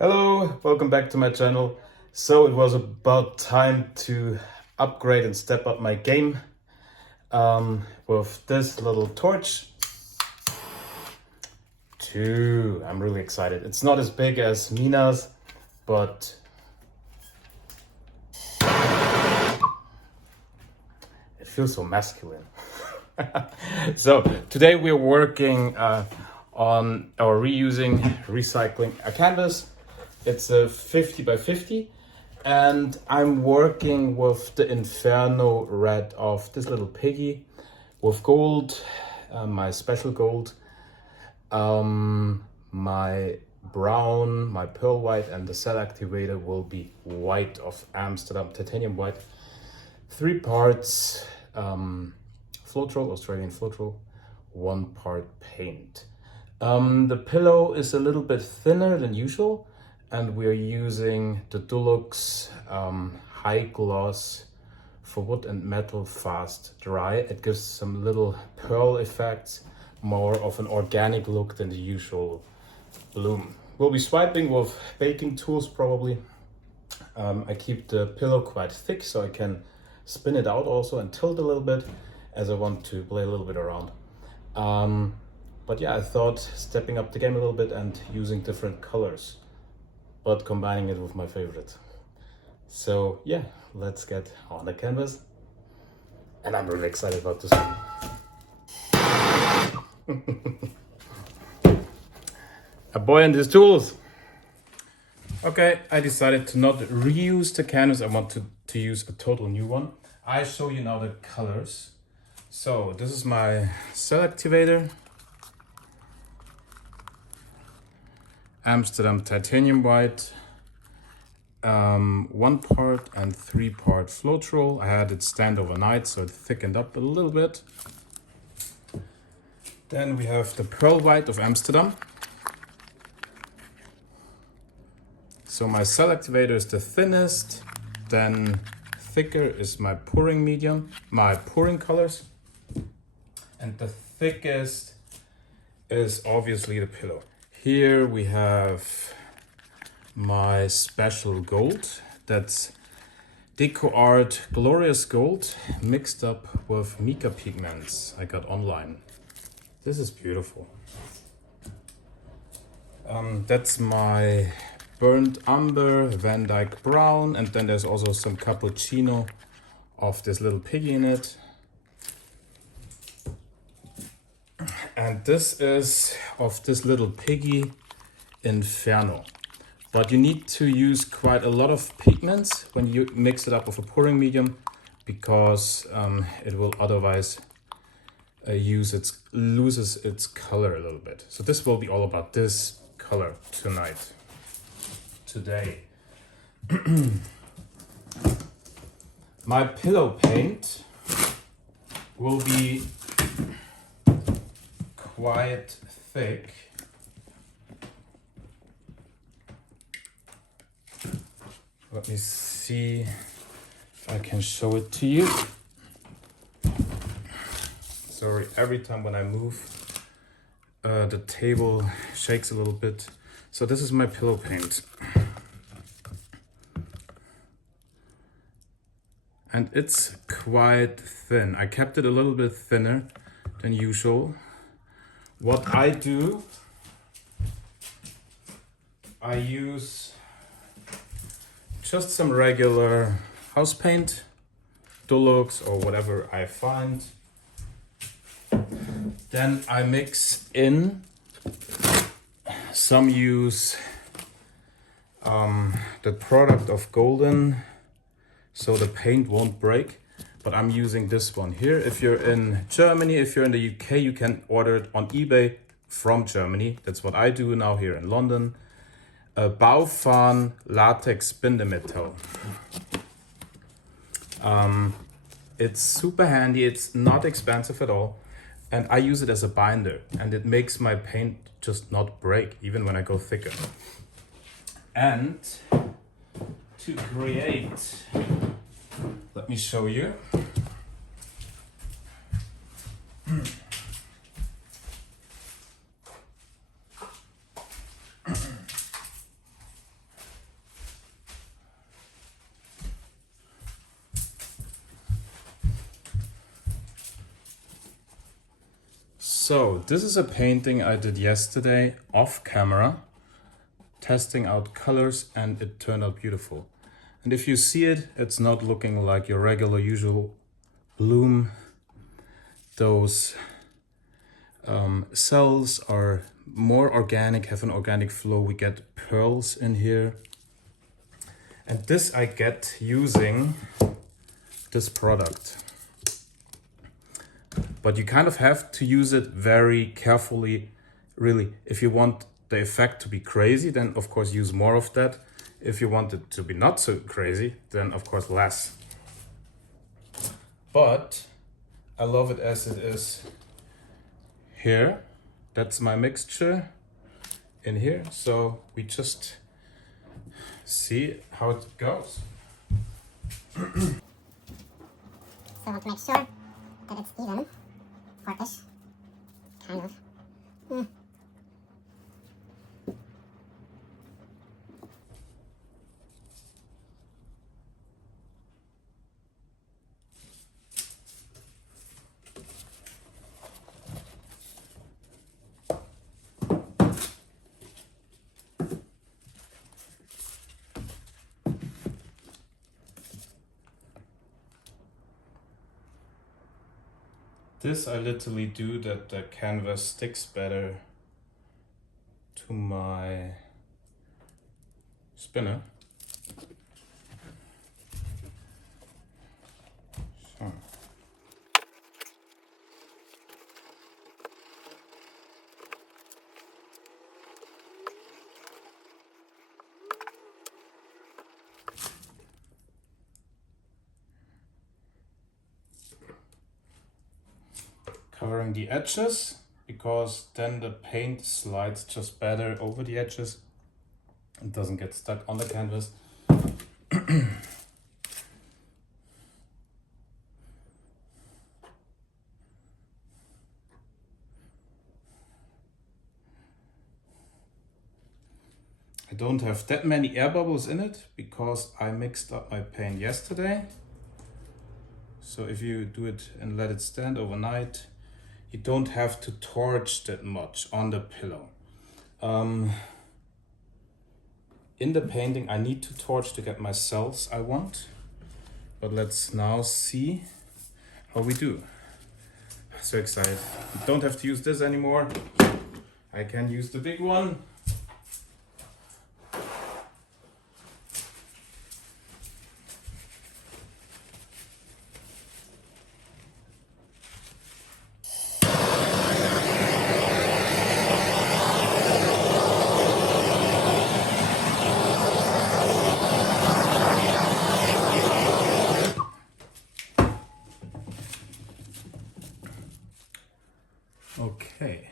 Hello, welcome back to my channel. So it was about time to upgrade and step up my game with this little torch. I'm really excited. It's not as big as Mina's, but it feels so masculine. So today we're working on or recycling a canvas. It's a 50 by 50 and I'm working with the Inferno red of this little piggy with gold, my special gold, my brown, my pearl white, and the cell activator will be white of Amsterdam, titanium white. 3 parts floatroll, Australian floatroll, 1 part paint. The pillow is a little bit thinner than usual, and we're using the Dulux high gloss for wood and metal fast dry. It gives some little pearl effects, more of an organic look than the usual bloom. We'll be swiping with baking tools probably. I keep the pillow quite thick so I can spin it out also and tilt a little bit as I want to play a little bit around. But yeah, I thought stepping up the game a little bit and using different colors, but combining it with my favorite. So yeah, let's get on the canvas. And I'm really excited about this one. A boy and his tools. Okay, I decided to not reuse the canvas. I want to use a total new one. I show you now the colors. So this is my cell activator. Amsterdam titanium white, 1 part and 3 part floatroll. I had it stand overnight, so it thickened up a little bit. Then we have the pearl white of Amsterdam. So my cell activator is the thinnest, then thicker is my pouring medium, my pouring colors, and the thickest is obviously the pillow. Here we have my special gold. That's Deco Art Glorious Gold mixed up with mica pigments I got online. This is beautiful. That's my burnt umber, Van Dyke brown, and then there's also some cappuccino of this little piggy in it. And this is of this little piggy Inferno. But you need to use quite a lot of pigments when you mix it up with a pouring medium, because it will otherwise loses its color a little bit. So this will be all about this color today. My pillow paint will be quite thick. Let me see if I can show it to you. Sorry, every time when I move, the table shakes a little bit. So this is my pillow paint. And it's quite thin. I kept it a little bit thinner than usual. What I do, I use just some regular house paint, Dulux or whatever I find. Then I mix in, some use the product of Golden, so the paint won't break. But I'm using this one here. If you're in Germany, if you're in the UK, you can order it on eBay from Germany. That's what I do now here in London. Baufarn Latex Bindemittel. It's super handy. It's not expensive at all. And I use it as a binder. And it makes my paint just not break, even when I go thicker. And to create, let me show you. So this is a painting I did yesterday off camera, testing out colors, and it turned out beautiful. And if you see it, it's not looking like your regular usual bloom. Those cells are more organic, have an organic flow. We get pearls in here. And this I get using this product. But you kind of have to use it very carefully, really. If you want the effect to be crazy, then of course use more of that. If you want it to be not so crazy, then of course less. But I love it as it is here. That's my mixture in here. So we just see how it goes. So I want to make sure that it's even, four-ish, kind of. This I literally do that the canvas sticks better to my spinner. So. Covering the edges, because then the paint slides just better over the edges and doesn't get stuck on the canvas. I don't have that many air bubbles in it because I mixed up my paint yesterday. So if you do it and let it stand overnight, you don't have to torch that much on the pillow. In the painting, I need to torch to get my cells I want. But let's now see how we do. So excited. Don't have to use this anymore. I can use the big one. Okay.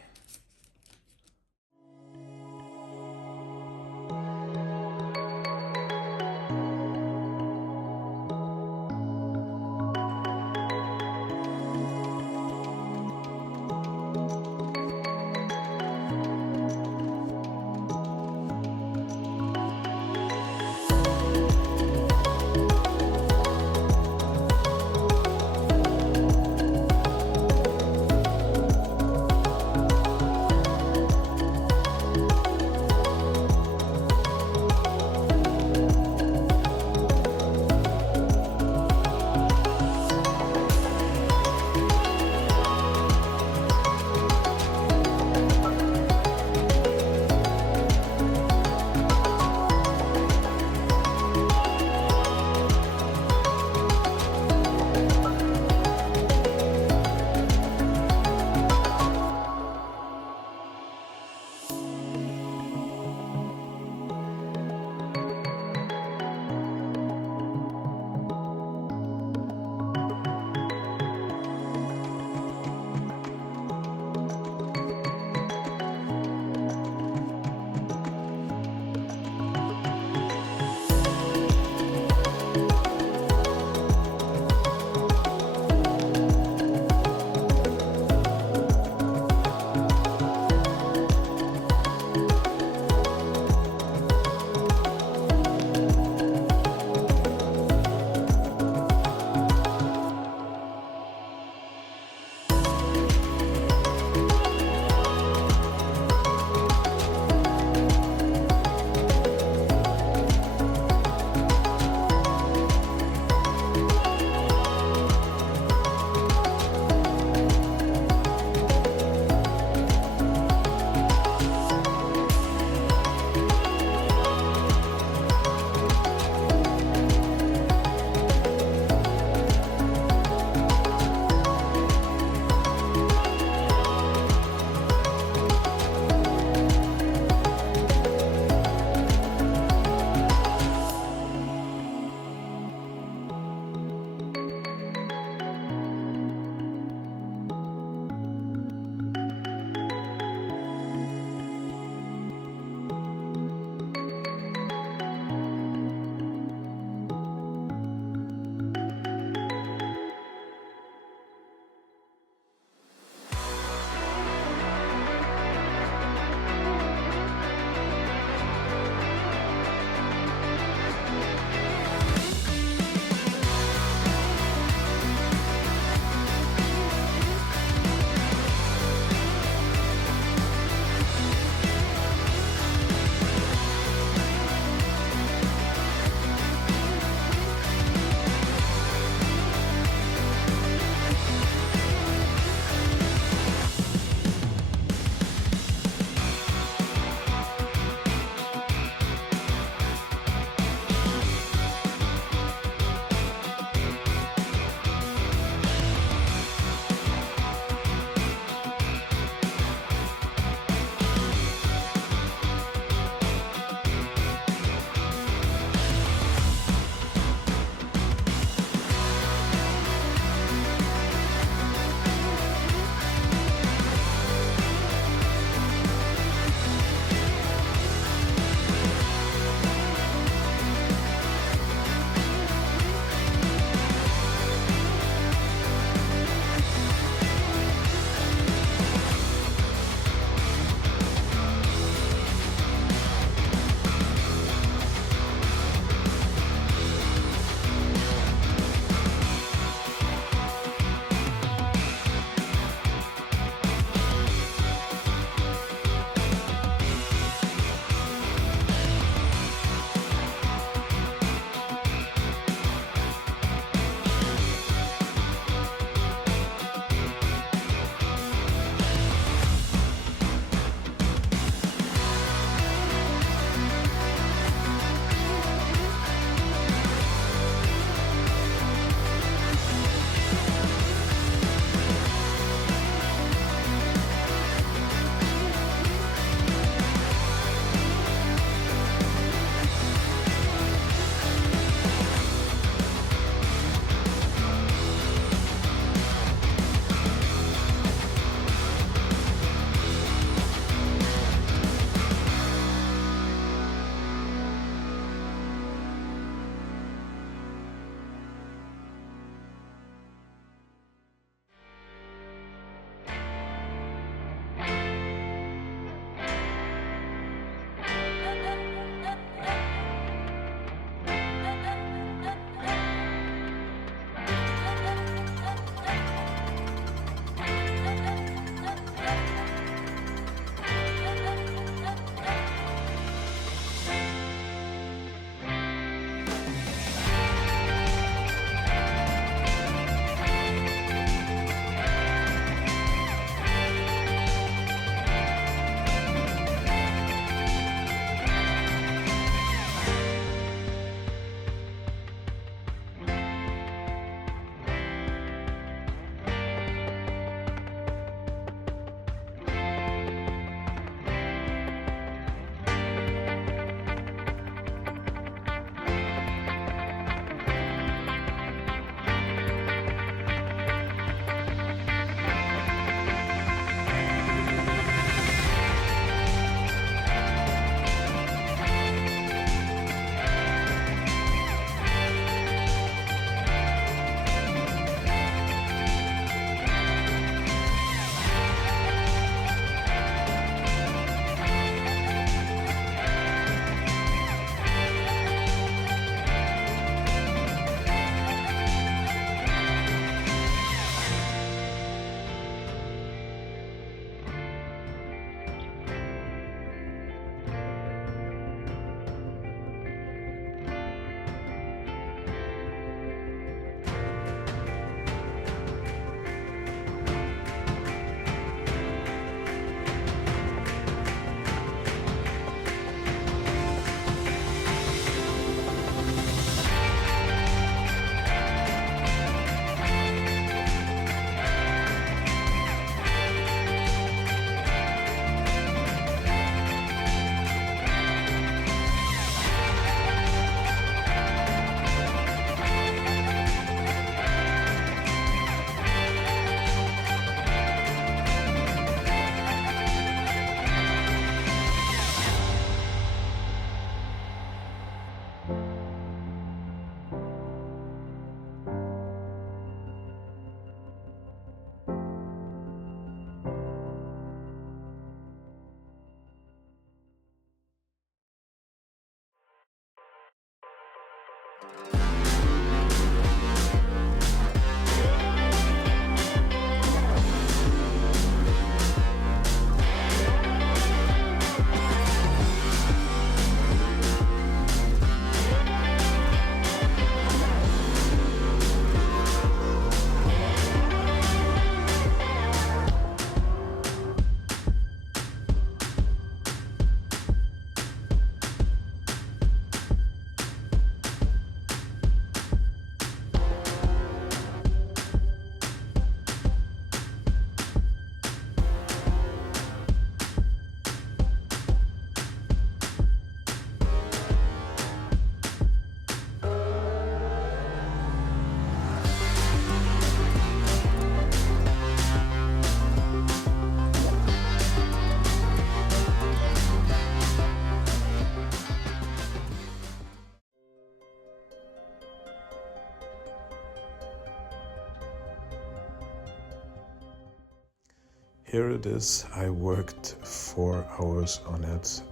Here it is. I worked 4 hours on it.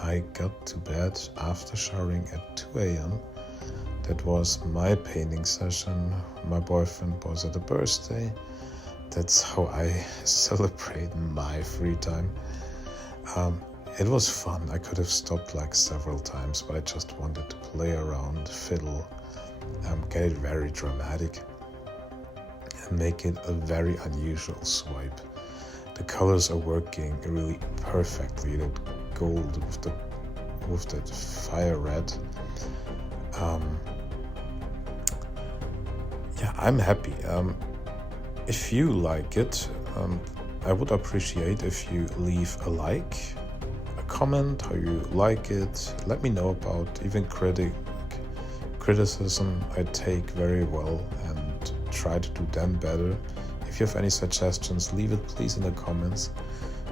I got to bed after showering at 2 a.m. That was my painting session. My boyfriend was at a birthday. That's how I celebrate my free time. It was fun. I could have stopped like several times, but I just wanted to play around, fiddle, get it very dramatic and make it a very unusual swipe. The colors are working really perfectly. That gold with that fire red. Yeah, I'm happy. If you like it, I would appreciate if you leave a like, a comment, how you like it. Let me know about even criticism. I take very well and try to do them better. If you have any suggestions, leave it please in the comments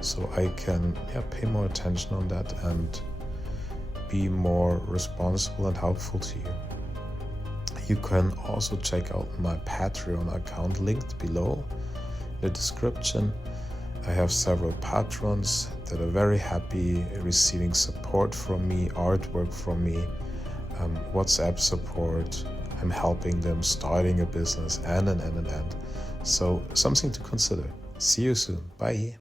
so I can pay more attention on that and be more responsible and helpful to you. You can also check out my Patreon account linked below in the description. I have several patrons that are very happy receiving support from me, artwork from me, WhatsApp support. I'm helping them starting a business and. So something to consider. See you soon. Bye.